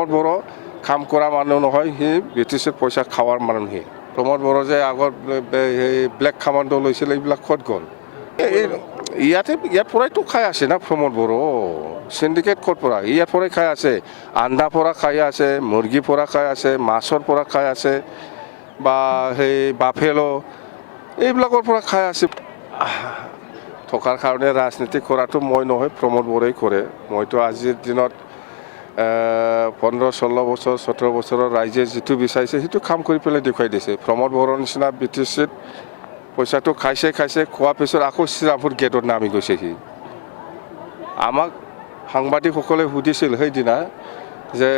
প্ৰমোদ বড়ো কাম কৰা মানুহ নহয়, সি ব্ৰিটিছৰ পইচা খাৱাৰ মানুহ। প্ৰমোদ বড়ো যে আগত ব্লেক কামাণ্ডো লৈছিলে, এইবিলাক ক'ত গ'ল? ইয়াৰ পৰাইতো খাই আছে না প্ৰমোদ বড়ো। চিণ্ডিকেট ক'ৰ পৰা? ইয়াৰ পৰাই খাই আছে। আণ্ডাৰ পৰা খাই আছে, মুৰ্গীৰ পৰা খাই আছে, মাছৰ পৰা খাই আছে, বা সেই বাফেলো এইবিলাকৰ পৰা খাই আছে। থকাৰ কাৰণে ৰাজনীতি কৰাটো মই নহয়, প্ৰমোদ বড়োই কৰে। মইতো আজিৰ দিনত 15-16 বছৰ 17 বছৰৰ ৰাইজে যিটো বিচাৰিছে সেইটো কাম কৰি পেলাই দেখুৱাই দিছে। প্ৰমোদ বড়োৰ নিচিনা ব্ৰিটিছত পইচাটো খাইছে, খোৱাৰ পিছত আকৌ শ্ৰীৰামপুৰ গেটত নামি গৈছে সি। আমাক সাংবাদিকসকলে সুধিছিল সেইদিনা যে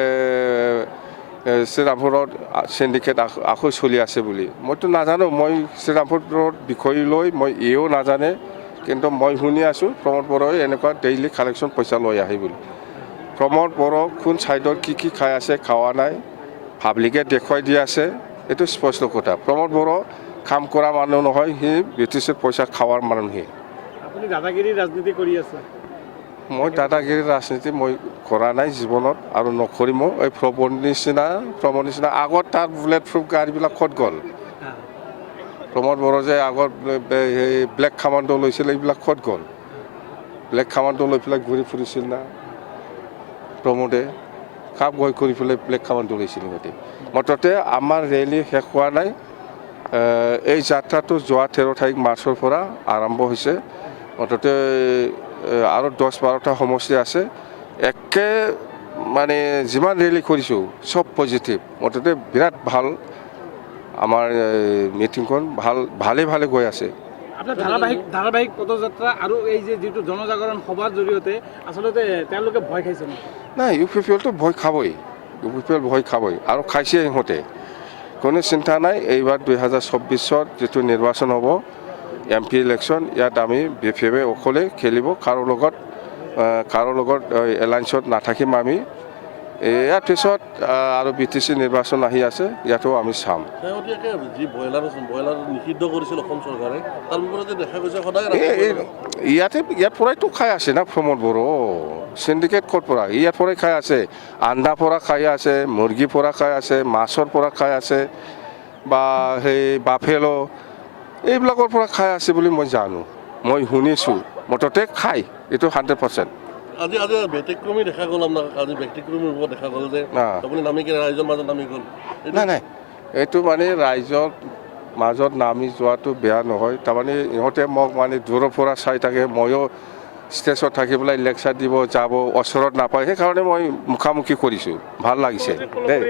শ্ৰীৰামপুৰত চিণ্ডিকেট আকৌ চলি আছে বুলি। মইতো নাজানো, মই শ্ৰীৰামপুৰৰ বিষয় লৈ মই এও নাজানে, কিন্তু মই শুনি আছোঁ প্ৰমোদ বড়োই এনেকুৱা ডেইলি কালেকশ্যন পইচা লৈ আহে বুলি। প্ৰমোদ বড়ো কোন ছাইডত কি খাই আছে, খোৱা নাই, পাব্লিকে দেখুৱাই দি আছে, এইটো স্পষ্ট কথা। প্ৰমোদ বড়ো কাম কৰা মানুহ নহয়, সি ব্ৰিটিছৰ পইচা খাৱাৰ মানুহে। আপুনি দাদাগিৰি ৰাজনীতি কৰি আছে? মই দাদাগিৰি ৰাজনীতি মই কৰা নাই জীৱনত, আৰু নকৰিমো। এই প্ৰমোদ নিচিনা আগত তাৰ বুলেট প্ৰুফ গাড়ীবিলাক ক'ত গ'ল? প্ৰমোদ বড়ো যে আগত ব্লেক কামাণ্ডো লৈছিলে, এইবিলাক ক'ত গ'ল? ব্লেক কামাণ্ডো লৈ পেলাই ঘূৰি ফুৰিছিল না প্ৰমোদে? কাক গৈ কৰি পেলাই ব্লেক কামাণ্ডো লৈছিল সিহঁতে? মুঠতে আমাৰ ৰেলী শেষ হোৱা নাই। এই যাত্ৰাটো যোৱা 13 তাৰিখ মাৰ্চৰ পৰা আৰম্ভ হৈছে। মুঠতে আৰু 10-12টা সমষ্টি আছে। একে মানে যিমান ৰেলী কৰিছোঁ চব পজিটিভ। মুঠতে বিৰাট ভাল, আমাৰ মিটিংখন ভালে গৈ আছে। আপোনাৰ ধাৰাবাহিক পদযাত্ৰা আৰু এই যে যিটো জনজাগৰণ সভাৰ জৰিয়তে আচলতে তেওঁলোকে ভয় খাইছে নেকি? নাই, ইউ পি পি এলটো ভয় খাবই, ভয় খাবই, আৰু খাইছে সিহঁতে। কোনো চিন্তা নাই। এইবাৰ 2024 যিটো নিৰ্বাচন হ'ব, MP ইলেকশ্যন, ইয়াত আমি BPF অকলে খেলিব, কাৰো লগত এলায়েন্সত নাথাকিম আমি। ইয়াৰ পিছত আৰু BTC নিৰ্বাচন আহি আছে, ইয়াতো আমি চাম। ইয়াৰ পৰাইতো খাই আছে না প্ৰমোদ বড়ো। চিণ্ডিকেট ক'ৰ পৰা? ইয়াৰ পৰাই খাই আছে। আণ্ডাৰ পৰা খাই আছে, মুৰ্গীৰ পৰা খাই আছে, মাছৰ পৰা খাই আছে, বা সেই বাফেলো এইবিলাকৰ পৰা খাই আছে বুলি মই জানো, মই শুনিছোঁ। মুঠতে খাই, এইটো 100%। আজি ব্যতিক্ৰমী দেখা গ'ল আপোনাক, আজি ব্যতিক্ৰমী ৰূপত দেখা গ'ল যে আপুনি নামি কিনে ৰাইজৰ মাজত নামি গ'ল। নাই, এইটো মানে ৰাইজৰ মাজত নামি যোৱাটো বেয়া নহয়। তাৰমানে ইহঁতে মোক মানে দূৰৰ পৰা চাই থাকে, ময়ো ষ্টেজত থাকি পেলাই লেকচাৰ দিব যাব, ওচৰত নাপায়, সেইকাৰণে মই মুখামুখি কৰিছোঁ। ভাল লাগিছে দেই।